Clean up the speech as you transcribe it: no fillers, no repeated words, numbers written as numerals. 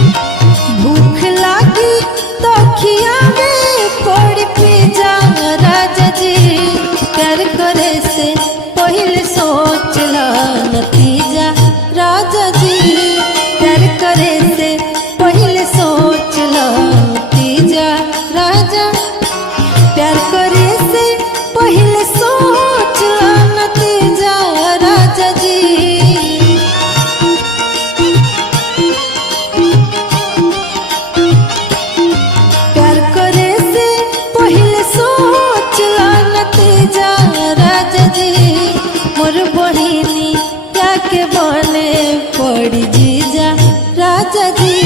भूख लागी तो खियावे पड़ी पिज्जा राजा जी। प्यार करे से पहले सोचला नतीजा राजा जी। प्यार करे से पहले सोचला नतीजा राजा। प्यार करे से पहले सोचला नतीजा राजा जी। प्यार करे से पहले सोचला नतीजा राजा जी। मोर बहिनी क्या के बने पड़ी जीजा राजा जी।